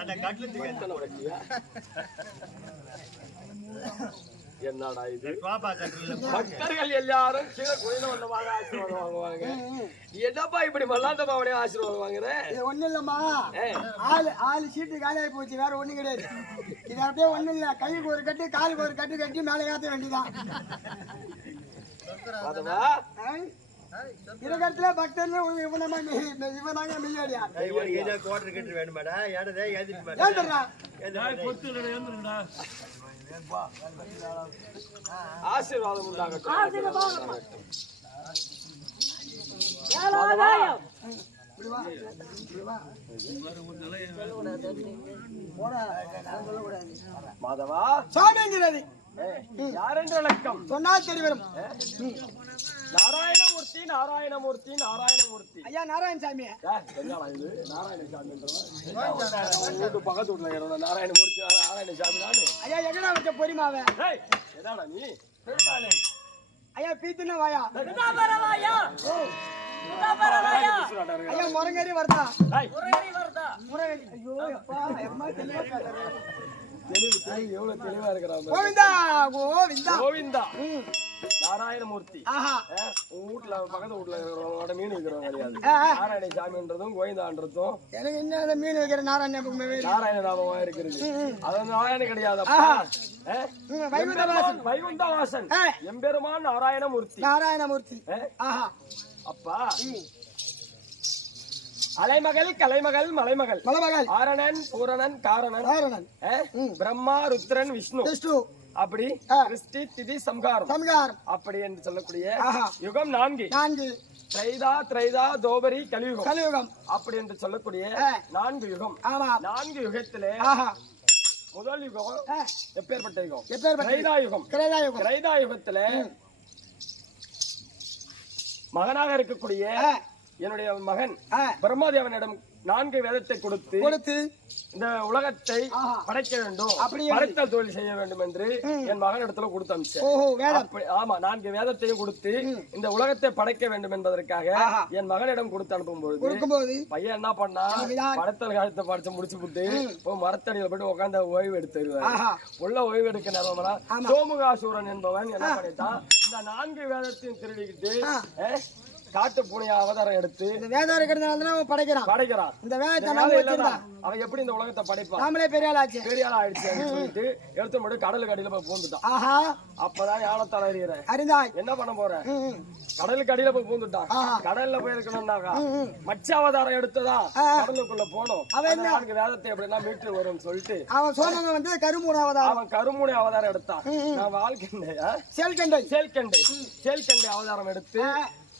அந்த கட்டல என்னடா இது? பக்தர்கள் எல்லாரும் கீழே கோயில வந்தவாங்க ஆசீர்வாதம் வாங்குவாங்க. என்னப்பா இப்படி மல்லாந்த பாவடைய ஆசீர்வாதம் வாங்குறேன்? ஒண்ணு இல்லம்மா, ஆளு சீட்டு காலியாகி போச்சு, வேற ஒண்ணும் கிடையாது. இது அப்படியே ஒண்ணும் இல்ல, கைக்கு ஒரு கட்டு காலுக்கு ஒரு கட்டு கட்டி மேலே ஏற்ற வேண்டியதான். இடத்துல பக்தர்கள் இவனாங்க மெய்யாடியா கோட்டர் கட்டு வேணுமாடா? ஆசீர்வாதம் உண்டாகட்டும். மாதவா சாமிங்கிறது யாரென்ற விளக்கம் சொன்னால் தெரிவரும். நாராயணமூர்த்தி நாராயணமூர்த்தி நாராயணமூர்த்தி. ஐயா நாராயணசாமி. நாராயணசாமி பக்கத்து வீட்டுல இருந்த நாராயணமூர்த்தி நாராயணசாமி தானே. ஐயா எங்கடா வச்ச பொறிமாவே? எதாடா நீ? ஐயா பீத்துனா வாயா. ஐயா முரங்கரி வருதா? முரங்கரி. ஐயோ அப்பா அம்மா தெளிவா எவ்வளவு தெளிவா இருக்கிறான். கோவிந்தா கோவிந்தா கோவிந்தா நாராயணமூர்த்தி. வீட்டுல பக்கத்து வீட்டுல இருக்கிறவங்களோட மீன் வைக்கிறவங்க கிடையாது. நாராயணசாமின்றதும் கோவிந்தான்றதும் எனக்கு என்ன மீன் வைக்கிற நாராயண நாபமா இருக்கிறது. அது நாராயணன் கிடையாதுப்பா. வைகுண்டவாசன் எம்பெருமான் நாராயணமூர்த்தி. நாராயணமூர்த்தி அப்பா அலைமகள் கலைமகள் மலைமகள் மலைமகள் ஆரணன் பூரணன் காரணன் பிரம்மா ருத்ரன் விஷ்ணு அப்படி கிருஷ்டி திதி சம்ஹாரம் அப்படி என்று சொல்லக்கூடிய யுகம் 4 திரைதா தோபரி கலியுகம் அப்படி என்று சொல்லக்கூடிய 4 யுகம். 4 யுகத்திலே முதல் யுகம் எப்பேற்பட்ட யுகம்? திரைதா யுகத்திலே மகனாக இருக்கக்கூடிய என்னுடைய மகன் பிரம்மதேவனிடம் 4 வேதத்தை கொடுத்து இந்த உலகத்தை படைக்க வேண்டும், படைத்தல் தொழில் செய்ய வேண்டும் என்று என் மகன் இடத்துல கொடுத்து அனுப்பிச்சேன். ஆமா, 4 வேதத்தையும் கொடுத்து இந்த உலகத்தை படைக்க வேண்டும் என்பதற்காக என் மகனிடம் கொடுத்து அனுப்பும்போது பையன் என்ன பண்ணா, படைத்தல் காலத்தை படிச்சு முடிச்சு விட்டு மரத்தடியில போயிட்டு உட்காந்து ஓய்வு எடுத்துருவாரு. உள்ள ஓய்வு எடுக்க நேரம் சோமுகாசூரன் என்பவன் என்ன பண்ணிட்டான், இந்த 4 வேதத்தையும் திருடிக்கிட்டு காட்டு பூனையா அவதாரம் எடுத்து வேதம் இருக்கிறதுனால படைக்கிறான். இந்த வேதத்தை அவன் எப்படி இந்த உலகத்தை படைப்பான்? நாமளே பெரிய ஆள் ஆயிடுச்சு சொல்லிட்டு எடுத்து மட்டும் கடலுக்கு அடியில போய் பூந்துட்டான். அப்பதான் யானத்தால் அறிந்தாய் என்ன பண்ண போற? கடலுக்கு அடியில போய் பூந்துட்டான். கடல்ல போய் இருக்கணும்னாக்கா மச்ச அவதாரம் எடுத்ததா கடலுக்குள்ள போனோம். அவன் 4 வேதத்தை எப்படின்னா மீட்டு வரும்னு சொல்லிட்டு அவன் சோமன் வந்து கருமூனை அவதாரம் எடுத்தான். நான் வாழ்க்கை சேல்கண்டை அவதாரம் எடுத்து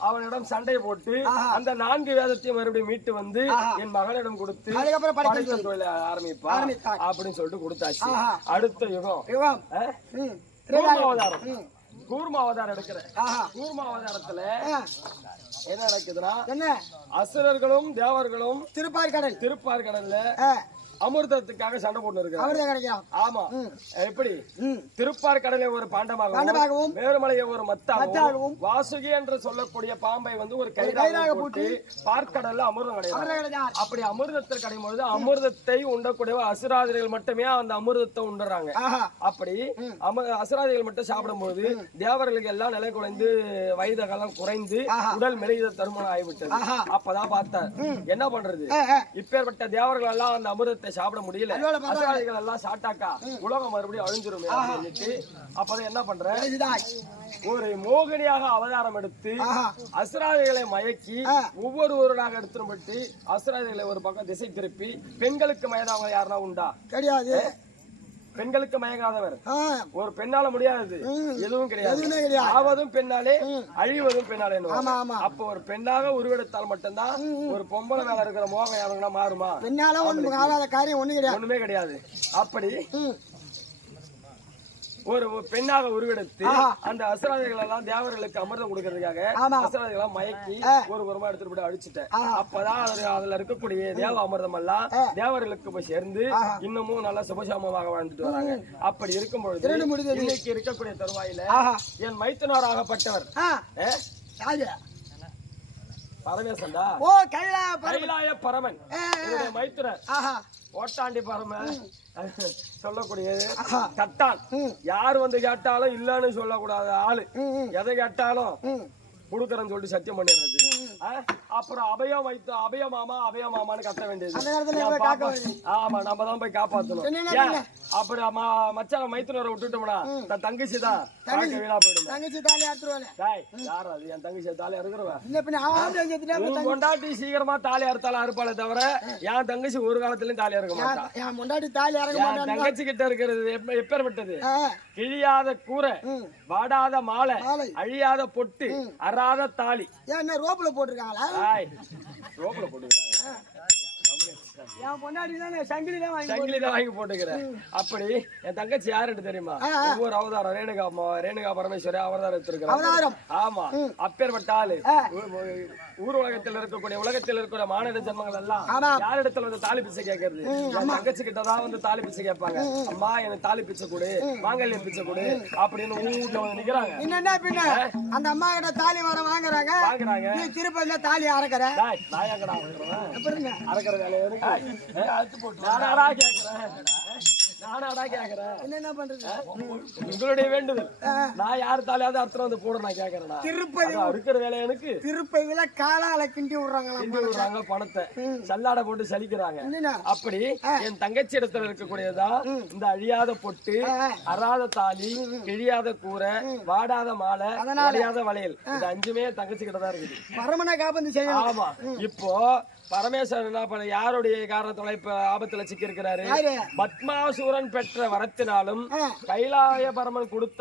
அவனிடம் சண்டை போட்டு அந்த 4 வேதத்தையும் மறுபடியும் மீட்டு வந்து என் மகனிடம் கொடுத்து தொழில ஆரம்பிப்பான் அப்படின்னு சொல்லிட்டு கொடுத்தாச்சு. அடுத்த யுகம் கூர்ம அவதாரம் எடுக்கிற கூர்ம அவதாரத்துல என்ன நடக்குதுன்னா, அசுரர்களும் தேவர்களும் திருப்பார்கடல்ல அமிர்தத்துக்காக சண்டை போட்டு இருக்கு. ஆமா, எப்படி திருப்பார் கடலை ஒரு பாண்டமாகவும் மேருமலையை ஒரு மத்தாகவும் வாசுகி என்று சொல்லக்கூடிய பாம்பை வந்து ஒரு கைதாக போட்டு பார்க்கடல்ல அமிர்தம் கிடையாது. அப்படி அமிர்தத்தில் கிடைக்கும் பொழுது அமிர்தத்தை உண்டக்கூடிய அசுராதிகள் மட்டுமே அந்த அமிர்தத்தை உண்டுறாங்க. அப்படி அசுராதிகள் மட்டும் சாப்பிடும் போது தேவர்களுக்கு எல்லாம் நிலை குறைந்து வயதெல்லாம் குறைந்து உடல் மெலித தருமணம் ஆகிவிட்டது. அப்பதான் பார்த்தார் என்ன பண்றது, இப்பேற்பட்ட தேவர்கள் எல்லாம் அந்த அமிர்தத்தை சாப்பிட முடியல, அசுராதிகள் எல்லாம் சாட்டாக்கா உலகம் மறுபடியும் அழிஞ்சிரும் சொல்லிட்டு அப்பதான் என்ன பண்ற, ஒரு மோகினியாக அவதாரம் எடுத்து அசுராதிகளை மயக்கி ஒவ்வொருவராக எடுத்துட்டு அசுராதிகளை ஒரு பக்கம் திசை திருப்பி பெண்களுக்கு மயதாவங்க யாருன்னா உண்டா? கிடையாது. பெண்களுக்கு மயங்காதவர் ஒரு பெண்ணால முடியாது, எதுவும் கிடையாது. ஆவதும் பெண்ணாலே அழிவதும் பெண்ணாலே. அப்ப ஒரு பெண்ணாக உருவெடுத்தால் மட்டும்தான் ஒரு பொம்பளை மேல இருக்கிற மோகம் யாருன்னா மாறுமா? பெண்ணால ஒண்ணுமே கிடையாது. அப்படி ஒரு பெண்ணாக உருவெடுத்து அந்த அசுராதிகள் எல்லாம் தேவர்களுக்கு அமிர்தம் கொடுக்கறதுக்காக அசுராதிகளை மயக்கி ஒரு உரமா எடுத்துட்டு போய் அழிச்சுட்டேன். அப்பதான் அதுல இருக்கக்கூடிய தேவ அமிர்தம் எல்லாம் தேவர்களுக்கு போய் சேர்ந்து இன்னமும் நல்லா சுபசாமமாக வாழ்ந்துட்டு வராங்க. அப்படி இருக்கும் பொழுது இன்னைக்கு இருக்கக்கூடிய தருவாயில என் மைத்துனர் ஆகப்பட்டவர் பரமேசன்டா. ஓ கைலாய கைலாய பரமன் என்னுடைய மைத்துனர். ஆஹா ஓட்டாண்டி பரமன் சொல்லக்கூடியது தட்டான். யாரு வந்து கேட்டாலும் இல்லன்னு சொல்லக்கூடாத ஆளு. எதை கேட்டாலும் குடுக்கறன்னு சொல்லிட்டு சத்தியம் பண்ணிடுறது. அப்புறம் அபயம் வைத்து அபய மாமான்னு கத்த வேண்டியது. ஆமா நம்ம தான் போய் காப்பாத்தணும். அப்புறம் மச்சான் மைத்துனரை விட்டுட்டோம்னா தன் தங்கச்சி தான் வீணா போயிடும். தங்கச்சி தாலி அறுத்துருவாங்க. யார் அது? என் தங்கச்சி தாலி அறுக்கிறவன். கொண்டாட்டி சீக்கிரமா தாலி அறுத்தாலும் அறுப்பாளே தவிர என் தங்கச்சி ஒரு காலத்திலயும் தாலி அறுக்க மாட்டான். என் முண்டாட்டி தாலி அறுக்க மாட்டான். தங்கச்சி கிட்ட இருக்கிறது எப்பேற்பட்டது? கிழியாத கூரை, வாடாத மாலை, அழியாத பொட்டு, அறாத தாலி. என்ன ரோப்ல போட்டிருக்காங்களா? ரோப்ல போட்டுருக்காங்க. என் பொண்டாட்டி தான் சங்கிலி தான் வாங்கி போட்டுக்கிறேன். அப்படி என் தங்கச்சி யாருன்னு தெரியுமா? ஒவ்வொரு அவதாரம் ரேணுகா பரமேஸ்வரி அவதாரம் எடுத்திருக்கிறாங்க. ஆமா, அப்பேற்பட்ட ஆளு. ஊர் உலகத்தில் இருக்கக்கூடிய மாநில ஜன்மங்கள் எல்லாம் யாரிடத்துல வந்து தாலி பிச்சை கேட்கறது? என் தங்கச்சி கிட்டதான் வந்து தாலி பிச்சை கேட்பாங்க. அம்மா எனக்கு தாலி பிச்சை கொடு, மாங்கல்யம் பிச்சை கொடு அப்படின்னு ஊர்ல வந்து நிக்கிறாங்க. என்ன பின்ன அந்த அம்மா கிட்ட தாலி வர வாங்குறாங்க. திருப்பதில தாலி அறக்கிற அறக்கிற வேலையை என்ன பண்றது? உங்களுடைய வேண்டுதல். நான் யாரு தாலியாவது அர்த்தம் வந்து போட நான் கேக்குறேன். திருப்பதி இருக்கிற வேலை எனக்கு. திருப்பதியில காலால கிண்டி விடுறாங்க பணத்தை சல்லாடை போட்டு சலிக்கிறாங்க. அப்படி என் தங்கச்சி இடத்துல இருக்கக்கூடியதா இந்த அழியாத பொட்டு, அறாத தாலி, கிழியாத கூரை, வாடாத மாலை, அழியாத வளையல், இது அஞ்சுமே தங்கச்சி கிட்ட தான் இருக்குது. பரமனை காப்பந்து செய்யணும். ஆமா. இப்போ பரமேஸ்வரன் என்ன பண்ண யாருடைய காரணத்தோட இப்ப ஆபத்துல சிக்கி இருக்கிறாரு? பத்மாசூரன் பெற்ற வரத்தினாலும் கைலாய பரமன் கொடுத்த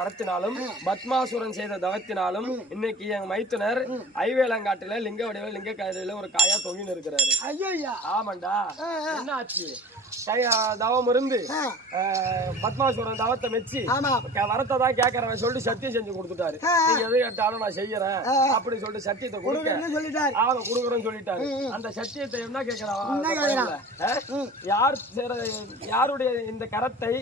வரத்தினாலும் பத்மாசூரன் செய்த தவத்தினாலும் இன்னைக்கு என் மைத்துனர் ஐவேலங்காட்டுல லிங்க வடிவில் லிங்க காயில ஒரு காயா தொங்கின்னு இருக்கிறாரு. ஆமாண்டா. என்ன ஆச்சு? தவம் இருந்து பத்மாசுரன் தவத்தை மெச்சி வரத்தை தான் கேட்கறவன் சொல்லிட்டு சத்தியம் செஞ்சு கொடுத்துட்டாரு. நீங்க எது கேட்டாலும் நான் செய்யறேன் அப்படின்னு சொல்லிட்டு சத்தியத்தை கொடுக்குறேன்னு சொல்லிட்டாரு. அந்த சத்தியத்தை என்ன கேட்கிறான்? யாருடைய இந்த கரத்தை,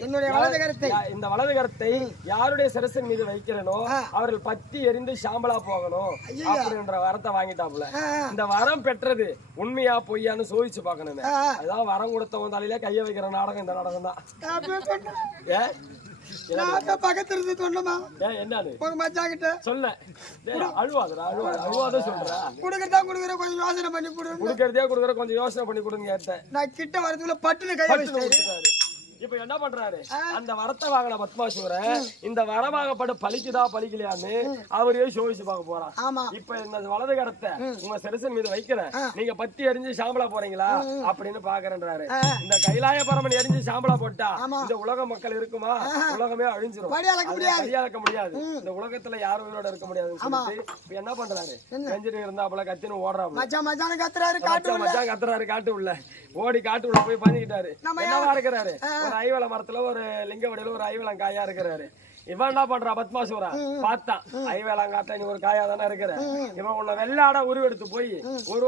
இந்த வலது கரத்தை யாருடைய சிரசின் மீது வைக்கிறனோ அவர்கள் பத்தி எரிந்து சாம்பலா போகணும் அப்படின்ற வரத்தை வாங்கிட்டாப்புல. இந்த வரம் பெற்றது உண்மையா பொய்யான்னு சோதிச்சு பாக்கணும். அதான் வரம் கொடுத்தவன் தலையில கைய வைக்கிற நாடகம் இந்த நாடகம் தான். பக்கத்துல சொன்னமா என்னது மச்சாங்கிட்ட சொல்ல அழுவாத சொல்ற குடுக்கறதே கொஞ்சம் யோசனை பண்ணி கொஞ்சம் யோசனை பண்ணி கொடுங்க. நான் கிட்ட வரதுக்குள்ள பட்டுன்னு கை வச்சுட்டாரு. இப்ப என்ன பண்றாரு? அந்த வரத்தை வாங்கின பத்மாசுரன் இந்த வரமாகப்பட்ட பலிக்குதா பலிக்கலையான்னு அவரே சோதிச்சு பார்க்க போறான். இப்ப இந்த வலது கரத்தை உங்க சிரசன் மீது வைக்கிறேன், நீங்க பத்தி எரிஞ்சு சாம்பலா போறீங்களா அப்படின்னு பாக்குறேன்றாரு. இந்த கைலாய பரமன் எரிஞ்சு சாம்பலா போட்டா இந்த உலக மக்கள் இருக்குமா? உலகமே அழிஞ்சிரும், கையாளக்க முடியாது. இந்த உலகத்துல யாரும் உயிரோட இருக்க முடியாதுன்னு சொல்லிட்டு இப்ப என்ன பண்றாரு? செஞ்சுட்டு இருந்தாப்புல கத்தின்னு ஓடுறாப்புல. மச்சான் கத்துறாரு காட்டு உள்ள. ஓடி காட்டு உள்ள போய் பண்ணிக்கிட்டாரு. என்னவா இருக்கிறாரு? ஒரு ஐவல மரத்துல ஒரு லிங்க வடியில ஒரு ஐவலம் காயா இருக்கிறாரு. இவன் என்ன பண்றா? பத்மாசுரா பார்த்தான், ஐவேலாங்காட்ட நீ ஒரு காயா தானே இருக்கிற, இவன் உன்னை வெள்ளாட உருவெடுத்து போய்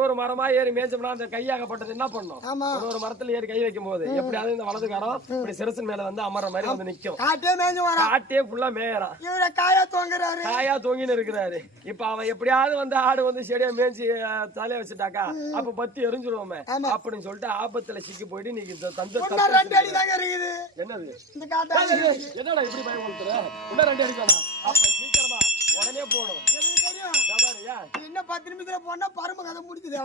ஒரு மரமா ஏறி மேய்ச்சோம்னா அந்த கையாகப்பட்டது என்ன பண்ணும்? ஒரு மரத்துல ஏறி கை வைக்கும் போது எப்படியாவது இந்த வலதுகாரம் இப்படி சிரசின் மேல வந்து அமர்ற மாதிரி வந்து நிக்கும். காட்டே ஃபுல்லா மேயறான். காயா தொங்கின்னு இருக்கிறாரு. இப்ப அவன் எப்படியாவது வந்து ஆடு வந்து செடியா மேய்ச்சி தலைய வச்சுட்டாக்கா அப்ப பத்தி எரிஞ்சிடுவோமே அப்படின்னு சொல்லிட்டு ஆபத்துல சிக்கி போயிட்டு நீங்க என்னது என்னடா இப்படி பயன்படுத்துற? இன்னும் 2 அடிக்கணும். அப்ப சீக்கிரமா உடனே போடும். என்ன 10 நிமிஷத்துல போனா பரம கதை முடிஞ்சது.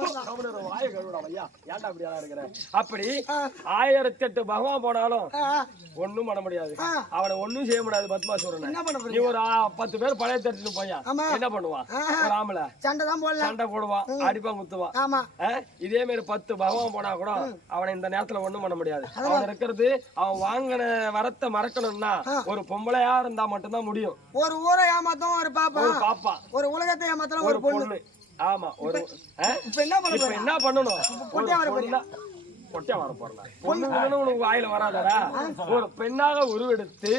வாய கழுவுறான் ஐயா, ஏன்டா அப்படி இருக்கிற? அப்படி 1008 பகவான் போனாலும் ஒண்ணும் பண்ண முடியாது. அவனை ஒண்ணும் செய்ய முடியாது. பத்மாசுரன் நீ ஒரு 10 பேர் பழைய தட்டுன்னு போயா என்ன பண்ணுவான்? ஒரு ஆம்பளை சண்டை போடுவான், அடிப்பான், குத்துவான். இதே மாதிரி 10 பகவான் போனா கூட அவனை இந்த நேரத்துல ஒண்ணும் பண்ண முடியாது. அவன் இருக்கிறது அவன் வாங்கின வரத்தை மறக்கணும்னா ஒரு பொம்பளையா இருந்தா மட்டும்தான் முடியும். ஒரு ஊரை ஏமாத்தம் ஒரு பாப்பா, ஒரு உலகத்தை ஏமாத்தம் ஒரு பொண்ணு. ஆமா. ஒரு இப்ப என்ன பண்ணணும்? பொட்டை வர போறேன். பொண்ணுன்னு உனக்கு வாயில வராதடா. ஒரு பெண்ணாக உருவெடுத்து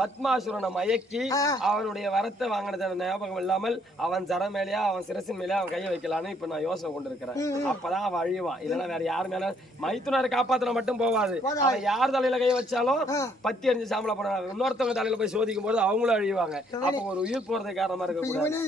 பத்மாசுரனை மயக்கி அவனுடைய வரத்தை வாங்கினது ஞாபகம் இல்லாமல் அவன் ஜர மேலேயா அவன் சிரசின் மேலேயா அவன் கையை வைக்கலான்னு இப்ப நான் யோசனை கொண்டு இருக்கிறேன். அப்பதான் அவன் அழிவான். இல்லைன்னா வேற யாரு மேல மைத்துனரை காப்பாத்தின மட்டும் போவாது. அவன் யார் தலையில கையை வச்சாலும் பத்தி அரிஞ்சு சாம்பலா போனாங்க. இன்னொருத்தவங்க தலையில போய் சோதிக்கும் போது அவங்களும் அழிவாங்க. அப்ப ஒரு உயிர் போறது காரணமா இருக்க கூடாது.